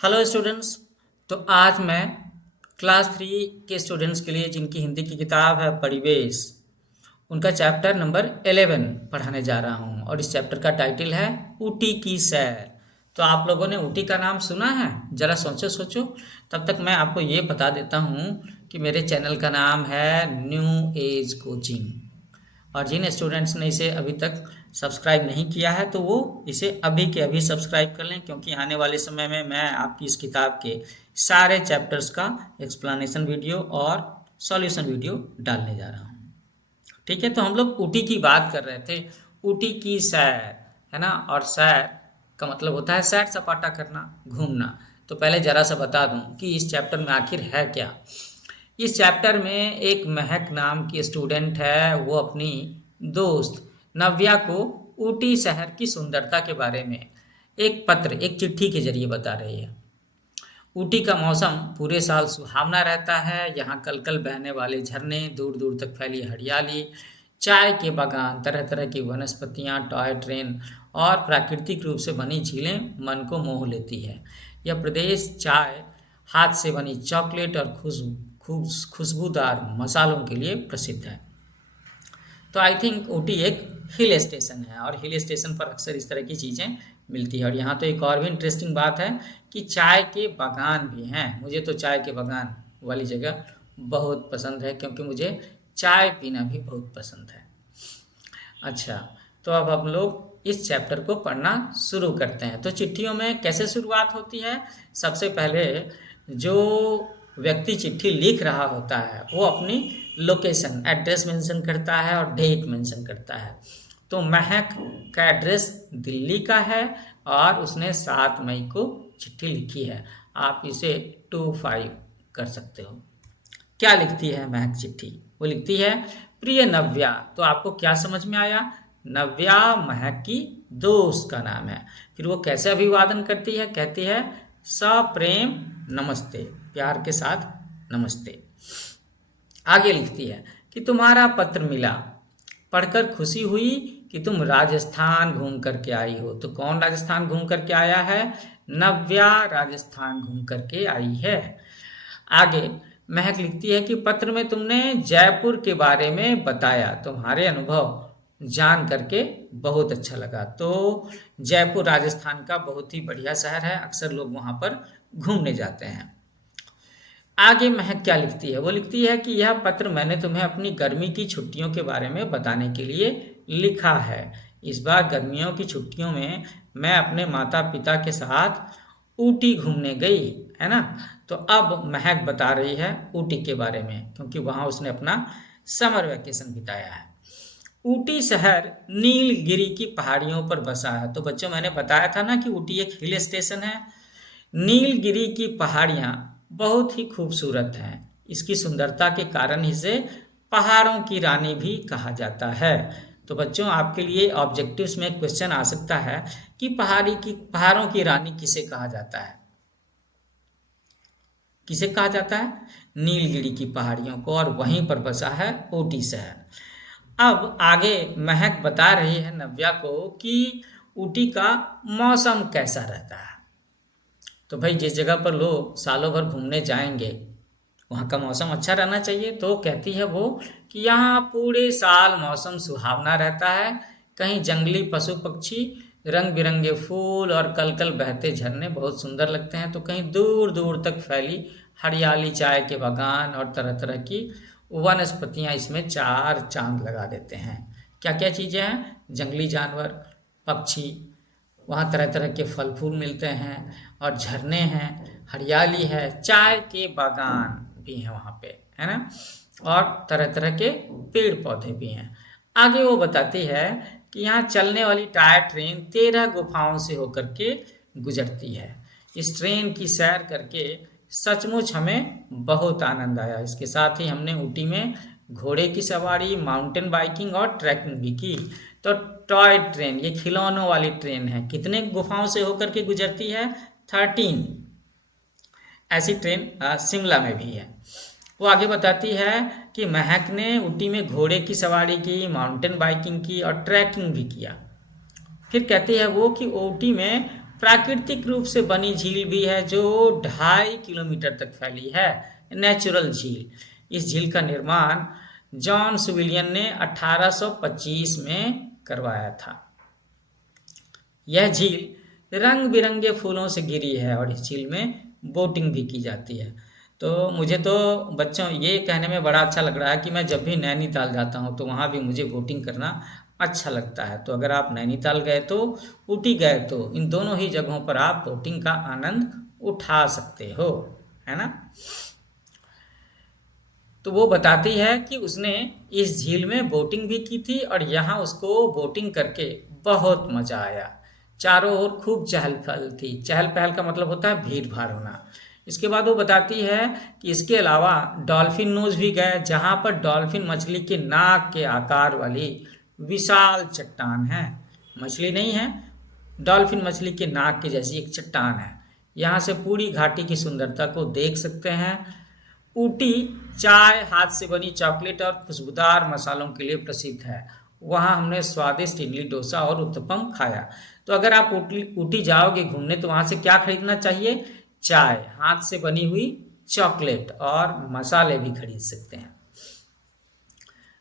Hello students. तो आज मैं क्लास 3 के स्टूडेंट्स के लिए जिनकी हिंदी की किताब है परिवेश, उनका चैप्टर नंबर 11 पढ़ाने जा रहा हूँ और इस चैप्टर का टाइटल है ऊटी की सैर। तो आप लोगों ने ऊटी का नाम सुना है? ज़रा सोचो सोचो। तब तक मैं आपको ये बता देता हूँ कि मेरे चैनल का नाम है न्यू एज कोचिंग, और जिन स्टूडेंट्स ने इसे अभी तक सब्सक्राइब नहीं किया है तो वो इसे अभी के अभी सब्सक्राइब कर लें, क्योंकि आने वाले समय में मैं आपकी इस किताब के सारे चैप्टर्स का एक्सप्लेनेशन वीडियो और सॉल्यूशन वीडियो डालने जा रहा हूँ। ठीक है, तो हम लोग ऊटी की बात कर रहे थे। ऊटी की सैर, है ना, और सैर का मतलब होता है सैर सपाटा करना, घूमना। तो पहले ज़रा सा बता दूं कि इस चैप्टर में आखिर है क्या। इस चैप्टर में एक महक नाम की स्टूडेंट है, वो अपनी दोस्त नव्या को ऊटी शहर की सुंदरता के बारे में एक पत्र, एक चिट्ठी के जरिए बता रही है। ऊटी का मौसम पूरे साल सुहावना रहता है। यहाँ कल कल बहने वाले झरने, दूर दूर तक फैली हरियाली, चाय के बागान, तरह तरह की वनस्पतियाँ, टॉय ट्रेन और प्राकृतिक रूप से बनी झीलें मन को मोह लेती है। यह प्रदेश चाय, हाथ से बनी चॉकलेट और खुशबूदार मसालों के लिए प्रसिद्ध है। तो आई थिंक ऊटी एक हिल स्टेशन है और हिल स्टेशन पर अक्सर इस तरह की चीज़ें मिलती है। और यहाँ तो एक और भी इंटरेस्टिंग बात है कि चाय के बागान भी हैं। मुझे तो चाय के बागान वाली जगह बहुत पसंद है, क्योंकि मुझे चाय पीना भी बहुत पसंद है। अच्छा, तो अब हम लोग इस चैप्टर को पढ़ना शुरू करते हैं। तो चिट्ठियों में कैसे शुरुआत होती है? सबसे पहले जो व्यक्ति चिट्ठी लिख रहा होता है वो अपनी लोकेशन, एड्रेस मेंशन करता है और डेट मेंशन करता है। तो महक का एड्रेस दिल्ली का है और उसने 7 मई को चिट्ठी लिखी है। आप इसे 25 कर सकते हो। क्या लिखती है महक चिट्ठी? वो लिखती है, प्रिय नव्या। तो आपको क्या समझ में आया? नव्या महक की दोस्त का नाम है। फिर वो कैसे अभिवादन करती है? कहती है सप्रेम नमस्ते, प्यार के साथ नमस्ते। आगे लिखती है कि तुम्हारा पत्र मिला, पढ़कर खुशी हुई कि तुम राजस्थान घूम करके आई हो। तो कौन राजस्थान घूम करके आया है? नव्या राजस्थान घूम करके आई है। आगे महक लिखती है कि पत्र में तुमने जयपुर के बारे में बताया, तुम्हारे अनुभव जान करके बहुत अच्छा लगा। तो जयपुर राजस्थान का बहुत ही बढ़िया शहर है, अक्सर लोग वहाँ पर घूमने जाते हैं। आगे महक क्या लिखती है? वो लिखती है कि यह पत्र मैंने तुम्हें अपनी गर्मी की छुट्टियों के बारे में बताने के लिए लिखा है। इस बार गर्मियों की छुट्टियों में मैं अपने माता पिता के साथ ऊटी घूमने गई, है ना। तो अब महक बता रही है ऊटी के बारे में, क्योंकि वहाँ उसने अपना समर वैकेशन बिताया है। ऊटी शहर नीलगिरी की पहाड़ियों पर बसा है। तो बच्चों, मैंने बताया था ना कि ऊटी एक हिल स्टेशन है। नीलगिरी की पहाड़ियाँ बहुत ही खूबसूरत हैं। इसकी सुंदरता के कारण इसे पहाड़ों की रानी भी कहा जाता है। तो बच्चों, आपके लिए ऑब्जेक्टिव्स में क्वेश्चन आ सकता है कि पहाड़ों की रानी किसे कहा जाता है? किसे कहा जाता है? नीलगिरी की पहाड़ियों को, और वहीं पर बसा है ऊटी शहर। अब आगे महक बता रही है नव्या को कि ऊटी का मौसम कैसा रहता है। तो भाई, जिस जगह पर लोग सालों भर घूमने जाएंगे वहाँ का मौसम अच्छा रहना चाहिए। तो कहती है वो कि यहाँ पूरे साल मौसम सुहावना रहता है। कहीं जंगली पशु पक्षी, रंग बिरंगे फूल और कल कल बहते झरने बहुत सुंदर लगते हैं, तो कहीं दूर दूर तक फैली हरियाली, चाय के बागान और तरह तरह की वनस्पतियाँ इसमें चार चांद लगा देते हैं। क्या क्या चीज़ें हैं? जंगली जानवर, पक्षी, वहाँ तरह तरह के फल फूल मिलते हैं और झरने हैं, हरियाली है, चाय के बागान भी हैं वहाँ पे, है ना, और तरह तरह के पेड़ पौधे भी हैं। आगे वो बताती है कि यहाँ चलने वाली टॉय ट्रेन 13 गुफाओं से होकर के गुजरती है। इस ट्रेन की सैर करके सचमुच हमें बहुत आनंद आया। इसके साथ ही हमने ऊटी में घोड़े की सवारी, माउंटेन बाइकिंग और ट्रैकिंग भी की। तो टॉय ट्रेन, ये खिलौनों वाली ट्रेन है, कितने गुफाओं से होकर के गुजरती है? 13। ऐसी ट्रेन शिमला में भी है। वो आगे बताती है कि महक ने ऊटी में घोड़े की सवारी की, माउंटेन बाइकिंग की और ट्रैकिंग भी किया। फिर कहती है वो कि ऊटी में प्राकृतिक रूप से बनी झील भी है जो 2.5 किलोमीटर तक फैली है, नेचुरल झील। इस झील का निर्माण जॉन सिविलियन ने 1825 में करवाया था। यह झील रंग बिरंगे फूलों से घिरी है और इस झील में बोटिंग भी की जाती है। तो मुझे तो बच्चों ये कहने में बड़ा अच्छा लग रहा है कि मैं जब भी नैनीताल जाता हूँ तो वहाँ भी मुझे बोटिंग करना अच्छा लगता है। तो अगर आप नैनीताल गए तो ऊटी गए तो इन दोनों ही जगहों पर आप बोटिंग का आनंद उठा सकते हो, है ना। तो वो बताती है कि उसने इस झील में बोटिंग भी की थी और यहाँ उसको बोटिंग करके बहुत मज़ा आया। चारों ओर खूब चहल पहल थी। चहल पहल का मतलब होता है भीड़ भाड़ होना। इसके बाद वो बताती है कि इसके अलावा डॉल्फिन नोज भी गए, जहाँ पर डॉल्फिन मछली के नाक के आकार वाली विशाल चट्टान है। मछली नहीं है, डॉल्फिन मछली के नाक के जैसी एक चट्टान है। यहाँ से पूरी घाटी की सुंदरता को देख सकते हैं। ऊटी चाय, हाथ से बनी चॉकलेट और खुशबूदार मसालों के लिए प्रसिद्ध है। वहाँ हमने स्वादिष्ट इडली डोसा और उत्तपम खाया। तो अगर आप ऊटी जाओगे घूमने तो वहाँ से क्या खरीदना चाहिए? चाय, हाथ से बनी हुई चॉकलेट और मसाले भी खरीद सकते हैं।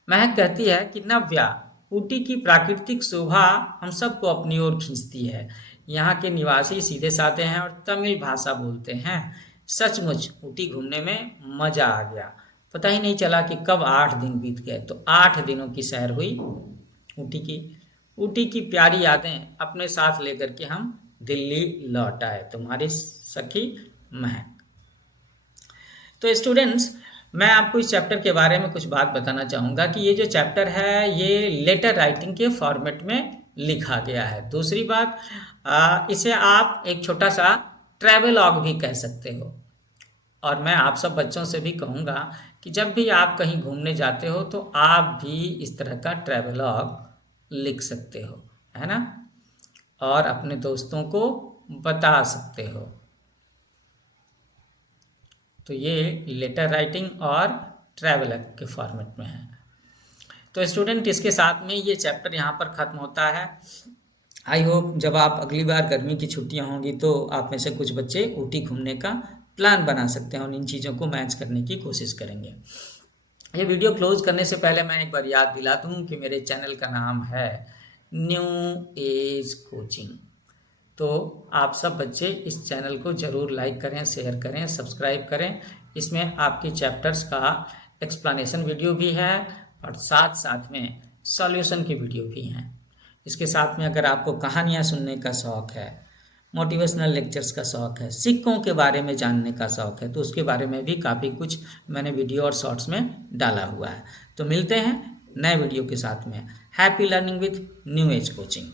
महक कहती है कि नव्या, ऊटी की प्राकृतिक शोभा हम सबको अपनी ओर खींचती है। यहाँ के निवासी सीधे साधे हैं और तमिल भाषा बोलते हैं। सचमुच ऊटी घूमने में मज़ा आ गया। पता ही नहीं चला कि कब 8 दिन बीत गए। तो 8 दिनों की सैर हुई ऊटी की। ऊटी की प्यारी यादें अपने साथ लेकर के हम दिल्ली लौट आए। तुम्हारी सखी महक। तो स्टूडेंट्स, मैं आपको इस चैप्टर के बारे में कुछ बात बताना चाहूँगा कि ये जो चैप्टर है ये लेटर राइटिंग के फॉर्मेट में लिखा गया है। दूसरी बात, इसे आप एक छोटा सा ट्रैवलॉग भी कह सकते हो। और मैं आप सब बच्चों से भी कहूँगा कि जब भी आप कहीं घूमने जाते हो तो आप भी इस तरह का ट्रैवलॉग लिख सकते हो, है ना, और अपने दोस्तों को बता सकते हो। तो ये लेटर राइटिंग और ट्रैवलर के फॉर्मेट में है। तो स्टूडेंट, इसके साथ में ये चैप्टर यहाँ पर ख़त्म होता है। आई होप जब आप अगली बार गर्मी की छुट्टियाँ होंगी तो आप में से कुछ बच्चे ऊटी घूमने का प्लान बना सकते हैं और इन चीज़ों को मैच करने की कोशिश करेंगे। ये वीडियो क्लोज करने से पहले मैं एक बार याद दिला दूँ कि मेरे चैनल का नाम है न्यू एज कोचिंग। तो आप सब बच्चे इस चैनल को ज़रूर लाइक करें, शेयर करें, सब्सक्राइब करें। इसमें आपकी चैप्टर्स का एक्सप्लेनेशन वीडियो भी है और साथ साथ में सॉल्यूशन की वीडियो भी हैं। इसके साथ में अगर आपको कहानियाँ सुनने का शौक़ है, मोटिवेशनल लेक्चर्स का शौक़ है, सिक्कों के बारे में जानने का शौक़ है, तो उसके बारे में भी काफ़ी कुछ मैंने वीडियो और शॉर्ट्स में डाला हुआ है। तो मिलते हैं नए वीडियो के साथ में। Happy learning with new age coaching.